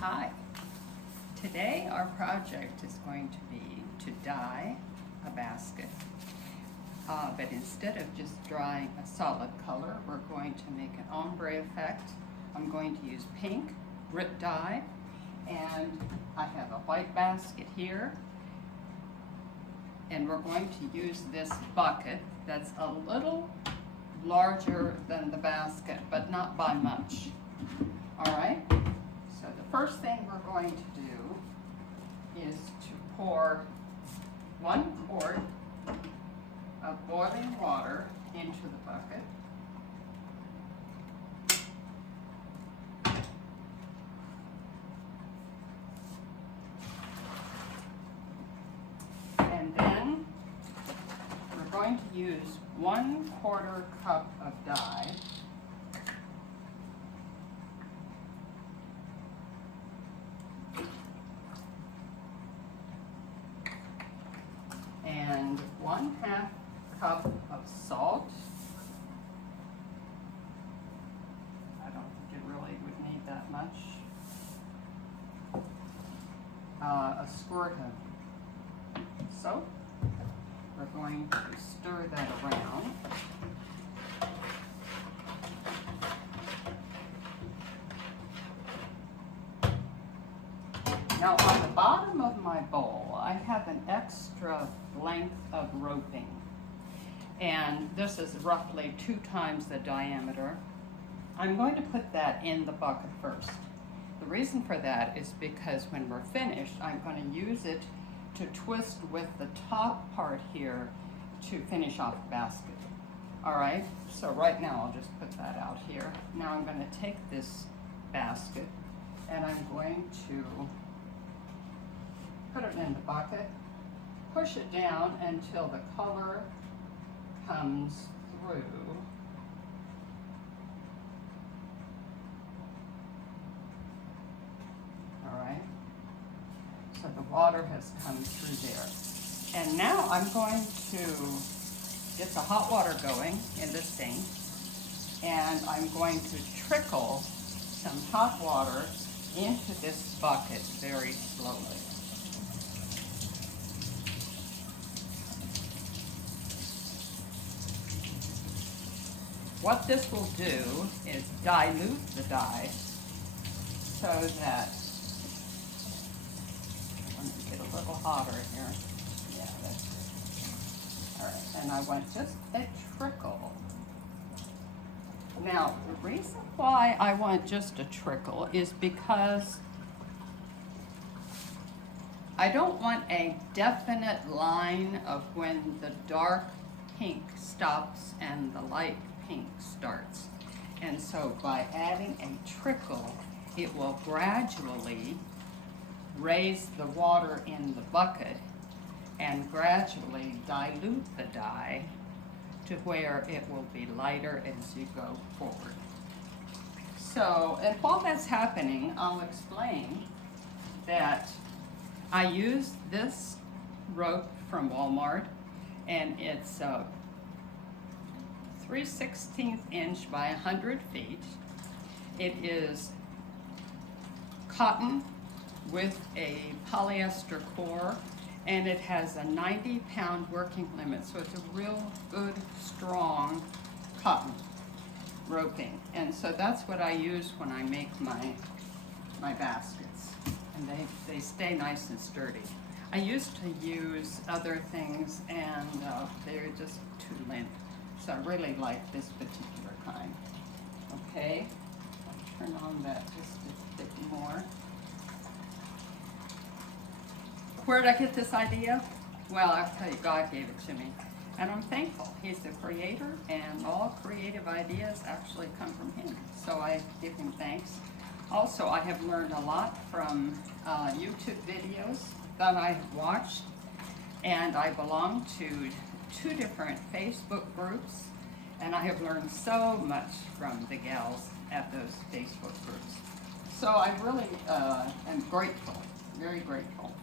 Hi. Today our project is going to be to dye a basket. But instead of just drying a solid color, we're going to make an ombre effect. I'm going to use pink grit dye, and I have a white basket here. And we're going to use this bucket that's a little larger than the basket, but not by much. All right? So the first thing we're going to do is to pour 1 quart of boiling water into the bucket. And then we're going to use 1/4 cup of dye. And 1/2 cup of salt. I don't think it really would need that much. A squirt of soap. We're going to stir that around. Now on the bottom of my bowl, I have an extra length of roping. And this is roughly 2 times the diameter. I'm going to put that in the bucket first. The reason for that is because when we're finished, I'm going to use it to twist with the top part here to finish off the basket. All right, so right now I'll just put that out here. Now I'm going to take this basket and I'm going to put it in the bucket, push it down until the color comes through. All right, so the water has come through there. And now I'm going to get the hot water going in the sink, and I'm going to trickle some hot water into this bucket very slowly. What this will do is dilute the dye so that, let me get a little hotter here. Yeah, that's good. All right, and I want just a trickle. Now, the reason why I want just a trickle is because I don't want a definite line of when the dark pink stops and the light pink starts. And so by adding a trickle, it will gradually raise the water in the bucket and gradually dilute the dye to where it will be lighter as you go forward. So, and while that's happening, I'll explain that I use this rope from Walmart, and it's 3/16 inch by 100 feet. It is cotton with a polyester core, and it has a 90-pound working limit, so it's a real good, strong cotton roping. And so that's what I use when I make my baskets, and they stay nice and sturdy. I used to use other things, and they're just too limp. So I really like this particular kind. Okay, I'll turn on that just a bit more. Where did I get this idea? Well, I'll tell you, God gave it to me. And I'm thankful. He's the creator, and all creative ideas actually come from him. So I give him thanks. Also, I have learned a lot from YouTube videos that I have watched, and I belong to 2 different Facebook groups, and I have learned so much from the gals at those Facebook groups. So I really am grateful, very grateful.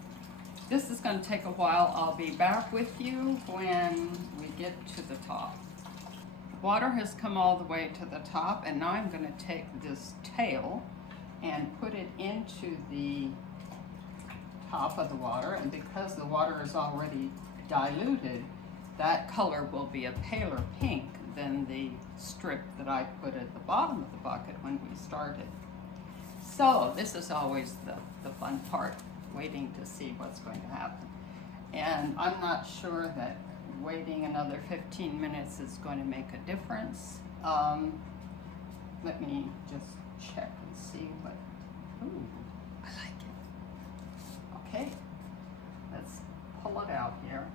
This is going to take a while. I'll be back with you when we get to the top. Water has come all the way to the top, and now I'm going to take this tail and put it into the top of the water, and because the water is already diluted, that color will be a paler pink than the strip that I put at the bottom of the bucket when we started. So this is always the fun part, waiting to see what's going to happen. And I'm not sure that waiting another 15 minutes is going to make a difference. Let me just check and see what, ooh, I like it. Okay, let's pull it out here.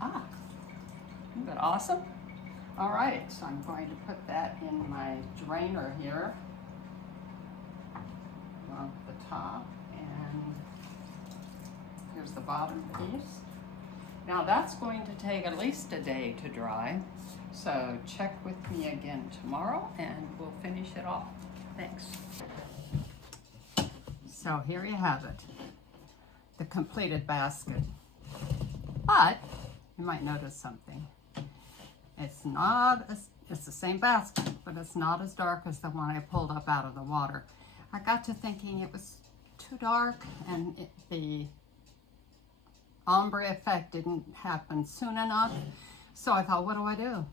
Ah, isn't that awesome? All right, so I'm going to put that in my drainer here on the top, and here's the bottom piece. Now that's going to take at least a day to dry, so check with me again tomorrow and we'll finish it off. Thanks. So here you have it, the completed basket. But you might notice something. It's the same basket, but it's not as dark as the one I pulled up out of the water. I got to thinking it was too dark, and the ombre effect didn't happen soon enough. So I thought, what do I do?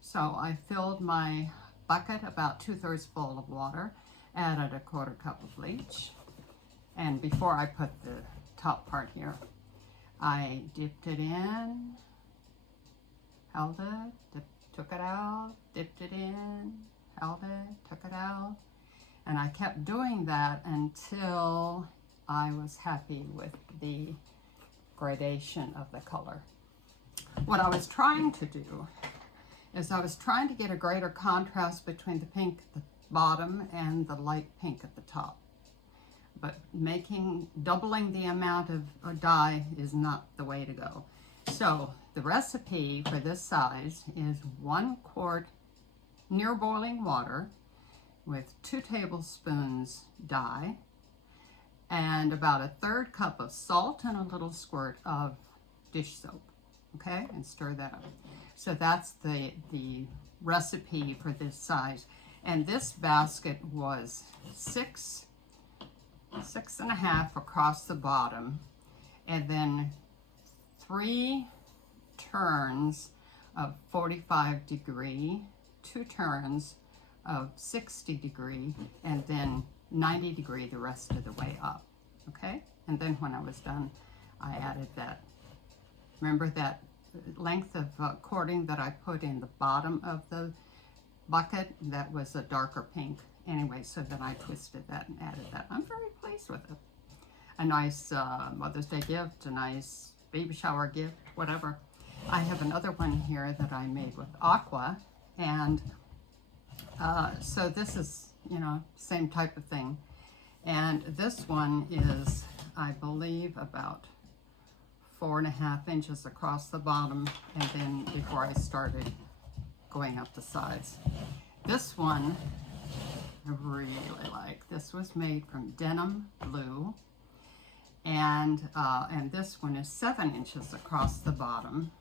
So I filled my bucket about 2/3 full of water, added a 1/4 cup of bleach, and before I put the top part here, I dipped it in, held it, took it out, dipped it in, held it, took it out. And I kept doing that until I was happy with the gradation of the color. What I was trying to do is I was trying to get a greater contrast between the pink at the bottom and the light pink at the top. But doubling the amount of dye is not the way to go. So the recipe for this size is 1 quart near boiling water with 2 tablespoons dye and about 1/3 cup of salt and a little squirt of dish soap. Okay, and stir that up. So that's the recipe for this size. And this basket was 6.5 across the bottom, and then 3 turns of 45 degree, 2 turns of 60 degree, and then 90 degree the rest of the way up. Okay, and then when I was done, I added that, remember that length of cording that I put in the bottom of the bucket? That was a darker pink. Anyway, so then I twisted that and added that. I'm very pleased with it. A nice Mother's Day gift, a nice baby shower gift, whatever. I have another one here that I made with aqua, and so this is, you know, same type of thing. And this one is, I believe, about 4.5 inches across the bottom, and then before I started going up the sides. This one I really like. This was made from denim blue, and this one is 7 inches across the bottom,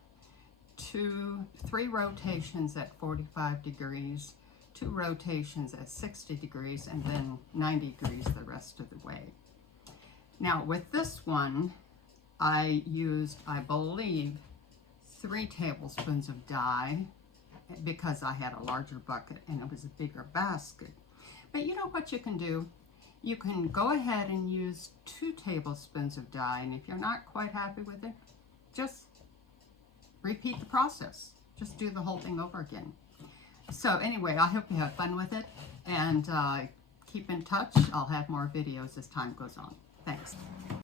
3 rotations at 45 degrees, 2 rotations at 60 degrees, and then 90 degrees the rest of the way. Now with this one, I used, I believe, 3 tablespoons of dye because I had a larger bucket and it was a bigger basket. But you know what you can do? You can go ahead and use 2 tablespoons of dye, and if you're not quite happy with it, just repeat the process. Just do the whole thing over again. So anyway, I hope you have fun with it, and keep in touch. I'll have more videos as time goes on. Thanks.